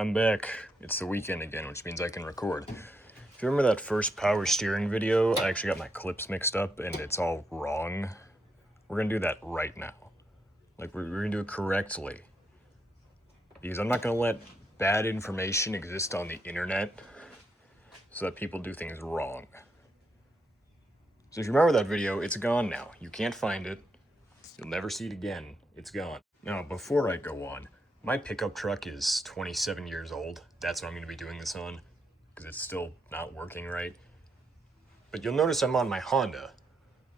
I'm back. It's the weekend again, which means I can record. If you remember that first power steering video, I actually got my clips mixed up and it's all wrong. We're gonna do that right now. Like, we're gonna do it correctly. Because I'm not gonna let bad information exist on the internet so that people do things wrong. So if you remember that video, it's gone now. You can't find it. You'll never see it again. It's gone. Now, before I go on, my pickup truck is 27 years old. That's what I'm going to be doing this on, because it's still not working right. But you'll notice I'm on my Honda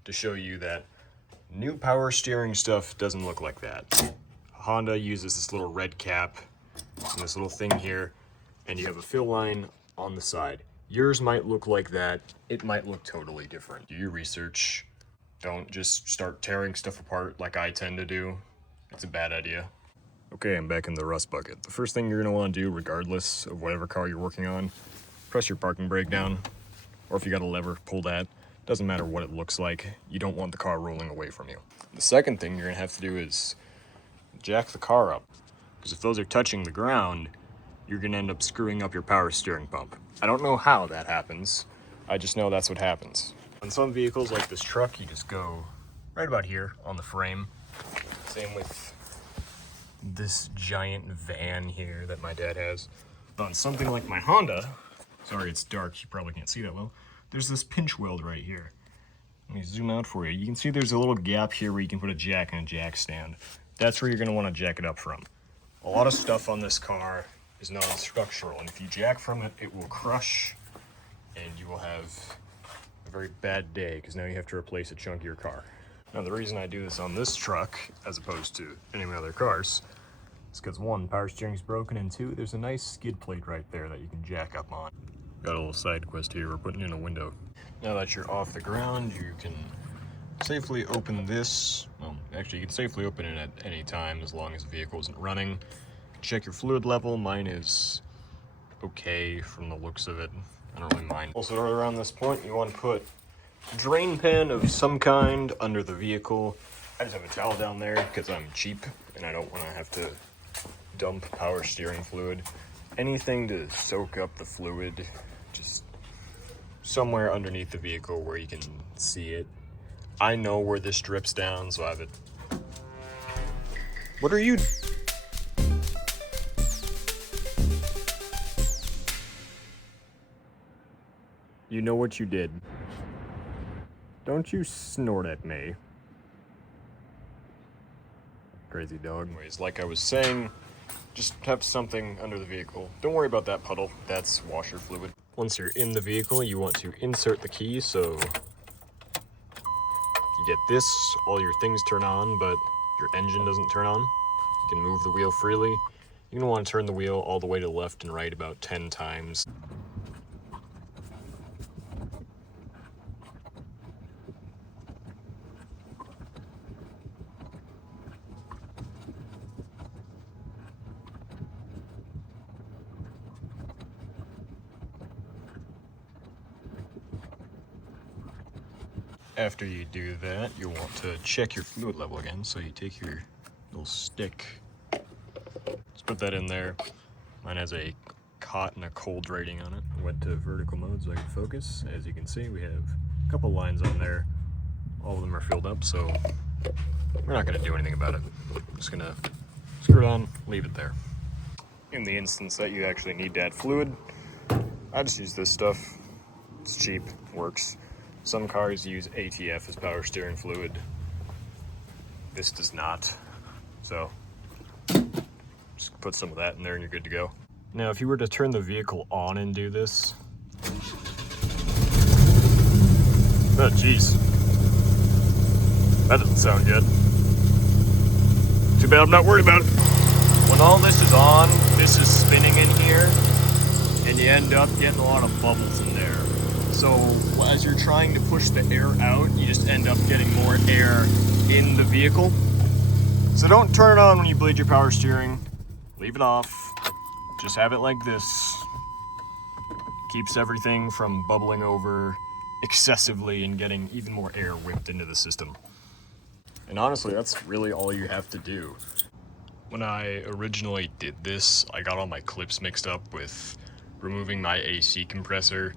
to show you that new power steering stuff doesn't look like that. Honda uses this little red cap and this little thing here, and you have a fill line on the side. Yours might look like that. It might look totally different. Do your research. Don't just start tearing stuff apart like I tend to do. It's a bad idea. Okay, I'm back in the rust bucket. The first thing you're gonna wanna do, regardless of whatever car you're working on, press your parking brake down, or if you got a lever, pull that. Doesn't matter what it looks like. You don't want the car rolling away from you. The second thing you're gonna have to do is jack the car up, because if those are touching the ground, you're gonna end up screwing up your power steering pump. I don't know how that happens. I just know that's what happens. On some vehicles like this truck, you just go right about here on the frame. Same with this giant van here that my dad has. But on something like my Honda, sorry it's dark, you probably can't see that well, there's this pinch weld right here. Let me zoom out for you. You can see there's a little gap here where you can put a jack and a jack stand. That's where you're gonna wanna jack it up from. A lot of stuff on this car is non-structural, and if you jack from it, it will crush, and you will have a very bad day, because now you have to replace a chunk of your car. Now, the reason I do this on this truck, as opposed to any of my other cars, is because one, power steering's broken, and two, there's a nice skid plate right there that you can jack up on. Got a little side quest here, we're putting in a window. Now that you're off the ground, you can safely open this. Well, actually, you can safely open it at any time as long as the vehicle isn't running. Check your fluid level. Mine is okay from the looks of it. I don't really mind. Also, around this point, you want to put a drain pan of some kind under the vehicle. I just have a towel down there because I'm cheap and I don't want to have to dump power steering fluid. Anything to soak up the fluid, just somewhere underneath the vehicle where you can see it. I know where this drips down, so I have it. What are you? You know what you did. Don't you snort at me. Crazy dog. Anyways, like I was saying, just have something under the vehicle. Don't worry about that puddle. That's washer fluid. Once you're in the vehicle, you want to insert the key, so you get this, all your things turn on, but your engine doesn't turn on. You can move the wheel freely. You're gonna want to turn the wheel all the way to the left and right about 10 times. After you do that, you'll want to check your fluid level again. So you take your little stick, just put that in there. Mine has a hot and a cold rating on it. Went to vertical mode so I can focus. As you can see, we have a couple lines on there. All of them are filled up, so we're not going to do anything about it. I'm just going to screw it on, leave it there. In the instance that you actually need to add fluid, I just use this stuff. It's cheap, works. Some cars use ATF as power steering fluid. This does not. So just put some of that in there and you're good to go. Now, if you were to turn the vehicle on and do this. Oh, jeez. That doesn't sound good. Too bad I'm not worried about it. When all this is on, this is spinning in here, and you end up getting a lot of bubbles in there. So as you're trying to push the air out, you just end up getting more air in the vehicle. So don't turn it on when you bleed your power steering. Leave it off. Just have it like this. Keeps everything from bubbling over excessively and getting even more air whipped into the system. And honestly, that's really all you have to do. When I originally did this, I got all my clips mixed up with removing my AC compressor.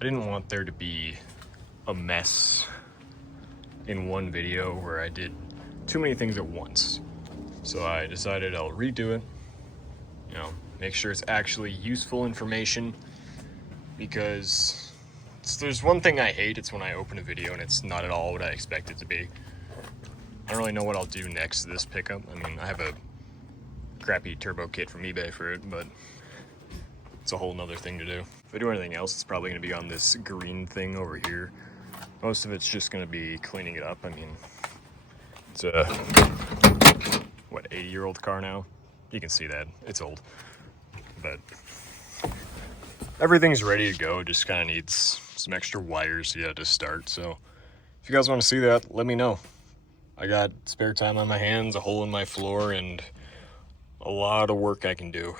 I didn't want there to be a mess in one video where I did too many things at once. So I decided I'll redo it, you know, make sure it's actually useful information, because there's one thing I hate, it's when I open a video and it's not at all what I expect it to be. I don't really know what I'll do next to this pickup. I mean, I have a crappy turbo kit from eBay for it, but it's a whole nother thing to do. If I do anything else, it's probably gonna be on this green thing over here. Most of it's just gonna be cleaning it up. I mean, it's a, what, 80-year-old car now? You can see that, it's old. But everything's ready to go, just kind of needs some extra wires to start. So if you guys want to see that, let me know. I got spare time on my hands, a hole in my floor, and a lot of work I can do.